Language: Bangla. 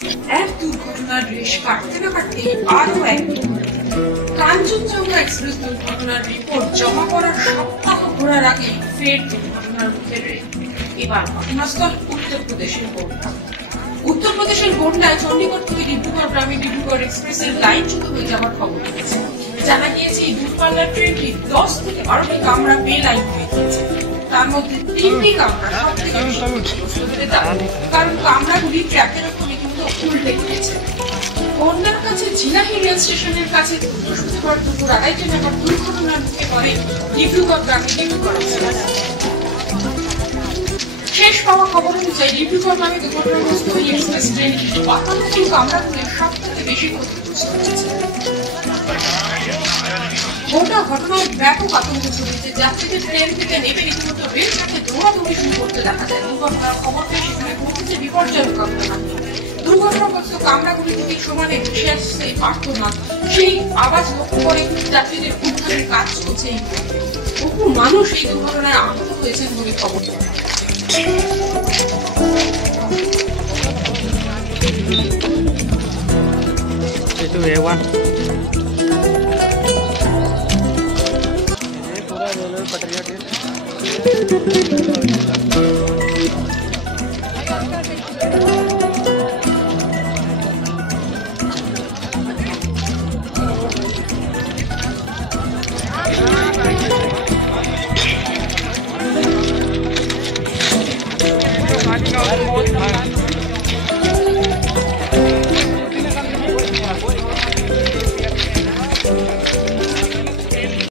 এক দুর্ঘটনার রেশ কাটতে না কাটতে আরো এক কাঞ্চনজঙ্ঘা এক্সপ্রেস দুর্ঘটনার রিপোর্ট জমা করার সপ্তাহ ঘোরার আগে ফের দুর্ঘটনার মুখে রেল। এবার ঘটনাস্থল উত্তরপ্রদেশের গোন্ডা। উত্তরপ্রদেশের গোন্ডায় চণ্ডীগড় থেকে ডিব্রুগড় গ্রামে ডিব্রুগড় এক্সপ্রেসের লাইনচ্যুত হয়ে যাওয়ার খবর পেয়েছে। জানা গিয়েছে এই দূরপাল্লার ট্রেনটি 10 থেকে 12টি কামরা বেলাইন হয়ে গিয়েছে। তার মধ্যে 3টি কামরা সব থেকে বেশি দাঁড়ানো, কারণ কামরাগুলি ট্র্যাকের উপর রীতিমতো উল্টে গিয়েছে। গোন্ডার কাছে ঝিলাহি রেল স্টেশনের কাছে বৃহস্পতিবার দুপুর 2:30 নাগাদ দুর্ঘটনার মুখে পড়ে ডিব্রুগড় গ্রামে ডিব্রুগড় এক্সপ্রেস। শেষ পাওয়া খবর অনুযায়ী ডিব্রুগড় গ্রামে দুর্ঘটনাগ্রস্ত এই এক্সপ্রেস ট্রেনটি 52টি কামরাগুলির সব থেকে বেশি ক্ষতিগ্রস্ত হয়েছে। গোটা ঘটনায় ব্যাপক আতঙ্ক ছড়িয়েছে। যাত্রীদের ট্রেন থেকে নেমে রীতিমতো রেল ট্র্যাকে দৌড়াদৌড়ি শুরু করতে দেখা যায়। দুর্ঘটনার খবর পেয়ে সেখানে পৌঁছেছে বিপর্যয় মোকাবিলা। দুর্ঘটনাগ্রস্ত কামরাগুলি থেকে সমানে ভেসে আসছে আর্তনাদ। সেই আওয়াজ লক্ষ্য করে যাত্রীদের উদ্ধারের কাজ চলছে এই মুহূর্তে। বহু মানুষ এই দুর্ঘটনায় আহত হয়েছেন বলে খবর।